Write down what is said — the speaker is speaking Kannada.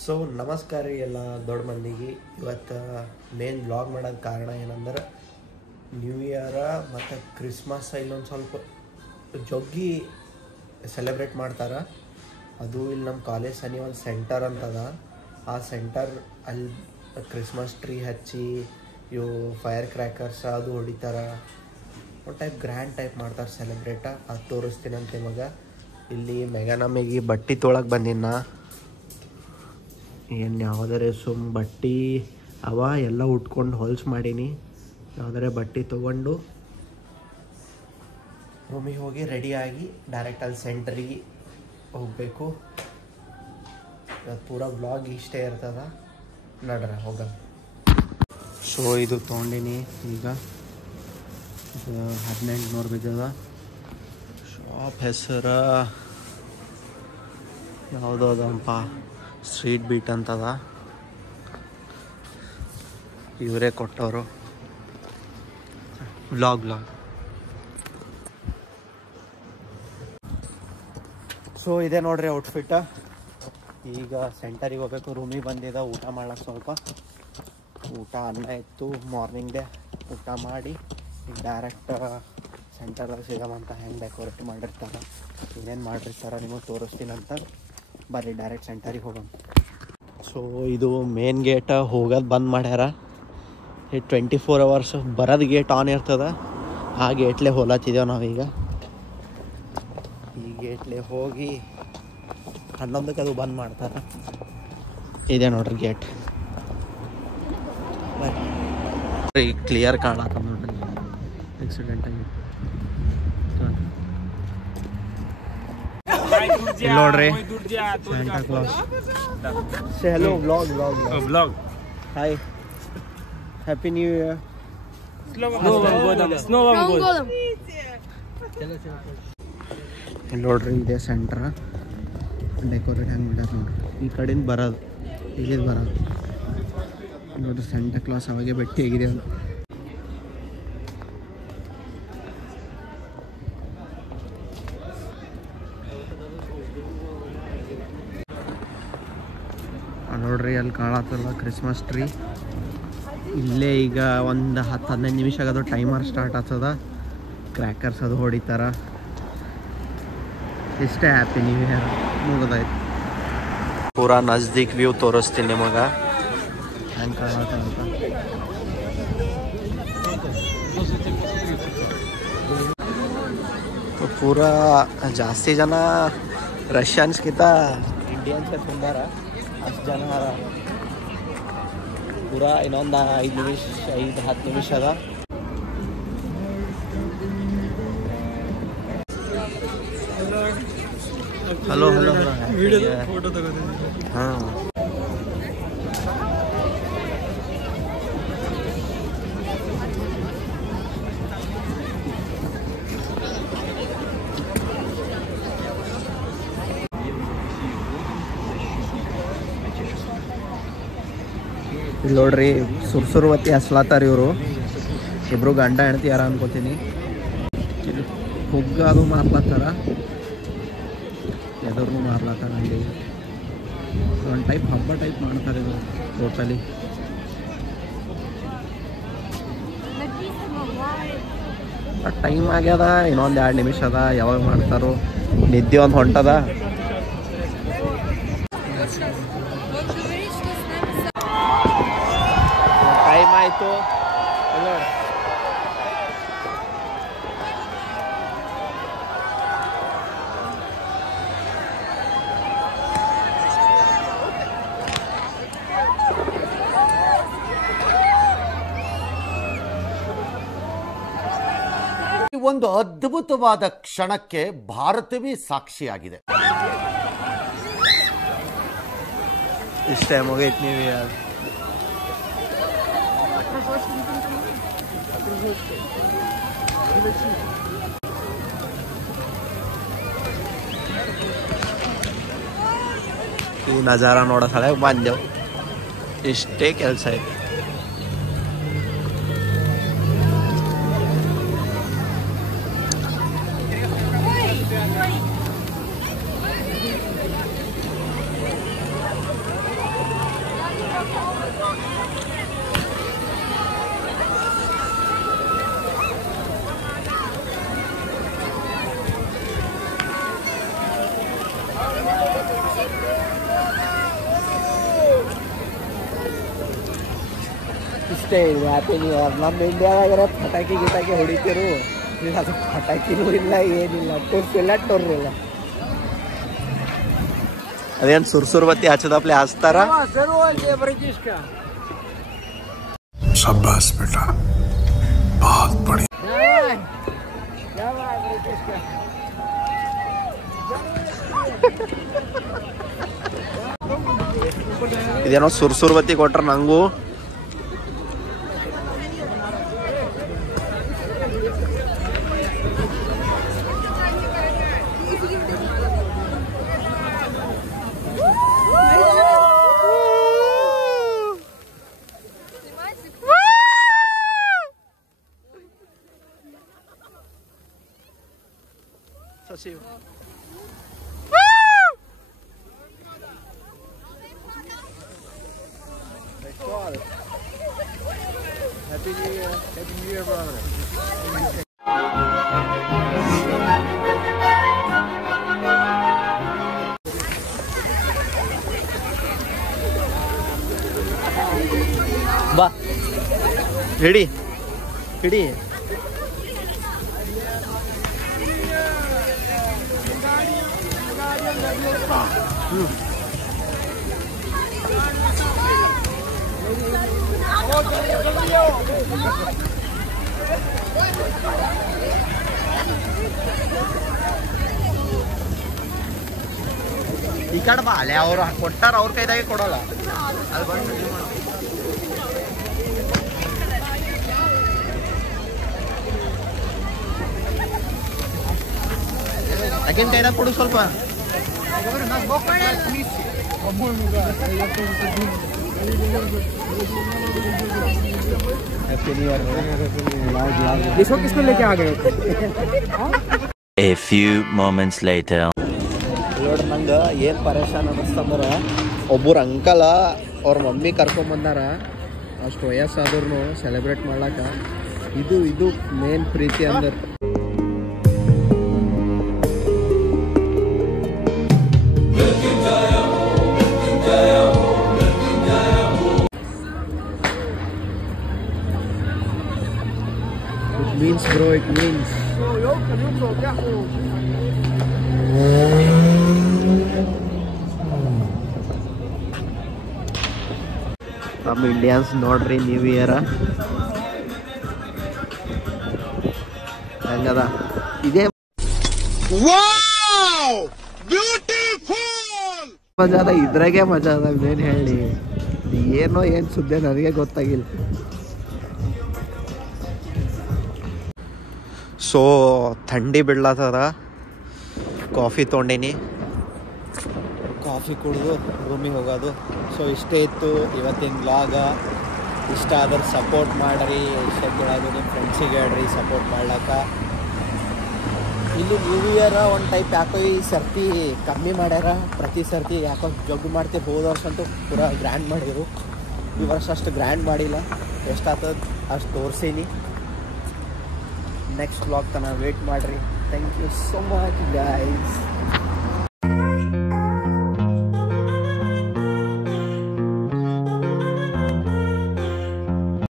ಸೊ ನಮಸ್ಕಾರ ರೀ ಎಲ್ಲ ದೊಡ್ಡ ಮಂದಿಗೆ. ಇವತ್ತು ಮೇನ್ ಬ್ಲಾಗ್ ಮಾಡೋದು ಕಾರಣ ಏನಂದ್ರೆ ನ್ಯೂ ಇಯರ ಮತ್ತು ಕ್ರಿಸ್ಮಸ್ ಇಲ್ಲೊಂದು ಸ್ವಲ್ಪ ಜಗ್ಗಿ ಸೆಲೆಬ್ರೇಟ್ ಮಾಡ್ತಾರೆ. ಅದು ಇಲ್ಲಿ ನಮ್ಮ ಕಾಲೇಜ್ ಸನಿ ಒಂದು ಸೆಂಟರ್ ಅಂತದ. ಆ ಸೆಂಟರ್ ಅಲ್ಲಿ ಕ್ರಿಸ್ಮಸ್ ಟ್ರೀ ಹಚ್ಚಿ ಇವು ಫೈರ್ ಕ್ರ್ಯಾಕರ್ಸ್ ಅದು ಹೊಡಿತಾರೆ. ಒಂದು ಟೈಪ್ ಗ್ರ್ಯಾಂಡ್ ಟೈಪ್ ಮಾಡ್ತಾರೆ ಸೆಲೆಬ್ರೇಟ. ಅದು ತೋರಿಸ್ತೀನಂತೆ ನಿಮಗೆ. ಇಲ್ಲಿ ಮೆಗಾನಮಿಗೆ ಬಟ್ಟೆ ತೊಳಕ್ಕೆ ಬಂದಿನ. ಏನು ಯಾವುದರೆ ಸುಮ್ಮ ಬಟ್ಟೆ ಅವ ಎಲ್ಲ ಉಟ್ಕೊಂಡು ಹೊಲ್ಸ್ ಮಾಡೀನಿ. ಯಾವುದರೆ ಬಟ್ಟೆ ತೊಗೊಂಡು ರೂಮಿಗೆ ಹೋಗಿ ರೆಡಿಯಾಗಿ ಡೈರೆಕ್ಟ್ ಅಲ್ಲಿ ಸೆಂಟ್ರಿಗೆ ಹೋಗಬೇಕು. ಪೂರಾ ಬ್ಲಾಗ್ ಇಷ್ಟೇ ಇರ್ತದ. ನಡ್ರ ಹೋಗ. ಸೊ ಇದು ತೊಗೊಂಡಿನಿ. ಈಗ 1800 ಬಿದ್ದದ. ಶಾಪ್ ಹೆಸರು ಯಾವುದೋ ಅದಪ್ಪ, ಸ್ಟ್ರೀಟ್ ಬೀಟ್ ಅಂತದ. ಇವರೇ ಕೊಟ್ಟವರು. ವ್ಲಾಗ್ ಸೊ ಇದೆ ನೋಡ್ರಿ ಔಟ್ಫಿಟ್. ಈಗ ಸೆಂಟರಿಗೆ ಹೋಗ್ಬೇಕು. ರೂಮಿಗೆ ಬಂದಿದ್ದ ಊಟ ಮಾಡ್ಲಿಕ್ಕೆ. ಸ್ವಲ್ಪ ಊಟ ಅನ್ನ ಇತ್ತು ಮಾರ್ನಿಂಗ್ದೆ. ಊಟ ಮಾಡಿ ಈಗ ಡೈರೆಕ್ಟ್ ಸೆಂಟರ್ದಾಗ ಸಿಗಮಂತ ಹೆಂಗೆ ಡೆಕೋರೇಟ್ ಮಾಡಿರ್ತಾರೆ, ಏನೇನು ಮಾಡಿರ್ತಾರೆ ನಿಮಗೆ ತೋರಿಸ್ತೀನಂತ. ಬರ್ರಿ ಡೈರೆಕ್ಟ್ ಸೆಂಟರಿಗೆ ಹೋಗೋಣ. ಸೊ ಇದು ಮೇನ್ ಗೇಟ್ ಹೋಗೋದು ಬಂದ್ ಮಾಡ್ಯಾರ. ಈ 24 hours ಬರೋದು ಗೇಟ್ ಆನ್ ಇರ್ತದೆ. ಆ ಗೇಟ್ಲೆ ಹೋಲತ್ತಿದ್ದೇವೆ ನಾವೀಗ. ಈ ಗೇಟ್ಲೆ ಹೋಗಿ 11ಕ್ಕೆ ಅದು ಬಂದ್ ಮಾಡ್ತಾರೆ. ಇದೆ ನೋಡ್ರಿ ಗೇಟ್. ಬರ್ರಿ ಕ್ಲಿಯರ್ ಕಾಣತ್ತ ನೋಡ್ರಿ. ಆಕ್ಸಿಡೆಂಟ್ ಆಗಿ ನೋಡ್ರಿ Santa Claus. Say hello, vlog. Hi. Happy New Year. ನೋಡ್ರಿ ಇದೆ ಸೆಂಟ್ರ್. ಡೆಕೋರೇಟ್ ಹೆಂಗೆ ಮಾಡ್ಯಾರ ನೋಡ್ರಿ. ಈ ಕಡೆಯಿಂದ ಬರೋದು, ಇಲ್ಲಿಂದ ಬರೋದು ನೋಡ್ರಿ. ಸ್ಯಾಂಟಾ ಕ್ಲಾಸ್ ಅವಾಗೆ ಭೇಟಿ ಆಗಿದೆ ಅಂತ. ನೋಡ್ರಿ ಅಲ್ಲಿ ಕಾಣತ್ತಲ್ಲ ಕ್ರಿಸ್ಮಸ್ ಟ್ರೀ. ಇಲ್ಲೇ ಈಗ ಒಂದು 10-15 ನಿಮಿಷ ಆಗೋದು ಟೈಮರ್ ಸ್ಟಾರ್ಟ್ ಆಗ್ತದ. ಕ್ರ್ಯಾಕರ್ಸ್ ಅದು ಹೊಡಿತಾರ. ಇಷ್ಟೇ ಹ್ಯಾಪಿ ನ್ಯೂ ಇಯರ್ ಮುಗಿದಾಯ್ತು. ಪೂರಾ ನಜ್ದೀಕ್ ವ್ಯೂ ತೋರಿಸ್ತೀನಿ ನಿಮಗೆ ಹೆಂಗೆ ಕಾಣತ್ತ ಅಂತ. ಪೂರಾ ಜಾಸ್ತಿ ಜನ ರಷ್ಯನ್ಸ್ಗಿಂತ ಇಂಡಿಯನ್ಸ್ ತುಂಬಾರ. ಅಷ್ಟು ಜನ ಪೂರಾ ಇನ್ನೊಂದು 5-10 ನಿಮಿಷ ಅದ. ಹಲೋ ಫೋಟೋ ತಗೋತೀನಿ. ಹಾಂ ಇಲ್ಲಿ ನೋಡ್ರಿ ಸುರ್ಸುರ್ವತಿ ಹಸ್ಲಾತಾರ ಇವರು. ಇಬ್ರು ಗಂಡ ಹೆಂಡತಿ ಯಾರ ಅನ್ಕೋತೀನಿ. ಹುಗ್ಗ ಅದು ಮಾರ್ಲತ್ತಾರ, ಎದುರು ಮಾರ್ಲತ್ತಾರ. ಅಲ್ಲಿ ಒಂದು ಟೈಪ್ ಹಬ್ಬ ಟೈಪ್ ಮಾಡ್ತಾರೆ ಇದು ಟೋಟಲಿ. ಟೈಮ್ ಆಗ್ಯದ, ಇನ್ನೊಂದು 2 ನಿಮಿಷ ಅದ. ಯಾವಾಗ ಮಾಡ್ತಾರೋ ನಿದ್ದೆ ಒಂದು ಹೊಂಟದ. ಟೈಮ್ ಆಯಿತು. ಒಂದು ಅದ್ಭುತವಾದ ಕ್ಷಣಕ್ಕೆ ಭಾರತವೇ ಸಾಕ್ಷಿಯಾಗಿದೆ. ಇಷ್ಟೇ ಮುಗೈತ್ ನ್ಯೂ ಇಯರ್. ಈ ನಜಾರ ನೋಡೋ ಸಲುವಾಗಿ ಬಂದೆವು. ಇಷ್ಟೇ ಕೆಲಸ ಐತಿ. ಇಷ್ಟೇ ಇದೆ ಹ್ಯಾಪಿ ನ್ಯೂ ಇಯರ್. ನಮ್ಮ ಇಂಡಿಯಾದಾಗರೆ ಪಟಾಕಿ ಗಿಟಾಕಿ ಹೊಡಿತಿರು, ಇಲ್ಲ ಅದು ಪಟಾಕಿನೂ ಇಲ್ಲ, ಏನಿಲ್ಲ, ಟೊರ್ಸಿಲ್ಲ ಟೊರ್ರಿಲ್ಲ. ಅದೇನು ಸುರ್ಸುರ್ ಬತ್ತಿ ಹಚ್ಚದಪ್ಲೆ ಹಚ್ತಾರ. शाबाश बेटा, बहुत बढ़िया. ಇದೇನೋ ಸುರ್ಸುರ್ ಬತ್ತಿ ಕೊಟ್ರ ನಂಗೂ. Happy New Year. Happy New Year, brother. ಬಾ ಹಿಡಿ ಹಿಡಿ. ಈ ಕಡೆ ಬಾ ಅಲ್ಲೇ ಅವ್ರು ಕೊಟ್ಟಾರ, ಅವ್ರ ಕೈದಾಗೆ ಕೊಡೋಲ್ಲ. ಅದು ಬಂದು ಅಕಿನ ಕೈದಾಗ ಕೊಡು ಸ್ವಲ್ಪ. Happy new year. इसको किसको लेके आ गए? A few moments later. ನೋಡಿ ನಂಗೆ ಏನು ಪರೇಶಾನ್ ಅನ್ನಿಸ್ತಂದ್ರೆ, ಒಬ್ಬರು ಅಂಕಲ ಅವ್ರ ಮಮ್ಮಿ ಕರ್ಕೊಂಬಂದಾರ, ಅಷ್ಟು ವಯಸ್ಸಾದ್ರೂ ಸೆಲೆಬ್ರೇಟ್ ಮಾಡ್ಲಾಕ. ಇದು ಮೇನ್ ಪ್ರೀತಿ ಅಂದ್ರೆ. It means bro, it means. ನಮ್ಮ ಇಂಡಿಯನ್ಸ್ ನೋಡ್ರಿ ನ್ಯೂ ಇಯರ್ ಹೆಂಗದ. ಇದೇ ಮಜಾ ಅದ, ಇದ್ರಾಗೆ ಮಜಾ ಅದ. ಏನು ಹೇಳಿ, ಏನೋ ಏನು ಸುದ್ದಿ ನನಗೆ ಗೊತ್ತಾಗಿಲ್ಲ. ಸೊ ಥಂಡಿ ಬಿಡ್ಲತ್ತದ, ಕಾಫಿ ತೊಗೊಂಡೀನಿ, ಕಾಫಿ ಕುಡಿದು ರೂಮಿಗೆ ಹೋಗೋದು. ಸೊ ಇಷ್ಟೇ ಇತ್ತು ಇವತ್ತಿನ ವ್ಲಾಗ. ಇಷ್ಟ ಆದ್ರೆ ಸಪೋರ್ಟ್ ಮಾಡಿರಿ, ಇಷ್ಟೊಳಗೆ ನಿಮ್ಮ ಫ್ರೆಂಡ್ಸಿಗೆ ಹೇಳ್ರಿ ಸಪೋರ್ಟ್ ಮಾಡ್ಲಾಕ. ಇಲ್ಲಿ ನ್ಯೂ ಇಯರ್ ಒಂದು ಟೈಪ್ ಯಾಕೋ ಈ ಸರ್ತಿ ಕಮ್ಮಿ ಮಾಡ್ಯಾರ. ಪ್ರತಿ ಸರ್ತಿ ಯಾಕೋ ಜಗ್ಗು ಮಾಡ್ತೀವಿ. ಹೋದ ವರ್ಷ ಅಂತೂ ಪೂರಾ ಗ್ರ್ಯಾಂಡ್ ಮಾಡಿದ್ರು, ಈ ವರ್ಷ ಅಷ್ಟು ಗ್ರ್ಯಾಂಡ್ ಮಾಡಿಲ್ಲ. ಎಷ್ಟಾಗ್ತದೆ ಅಷ್ಟು ತೋರಿಸೀನಿ. ನೆಕ್ಸ್ಟ್ ವ್ಲಾಗ್ ತನಕ ವೇಟ್ ಮಾಡಿರಿ. Thank you so much guys.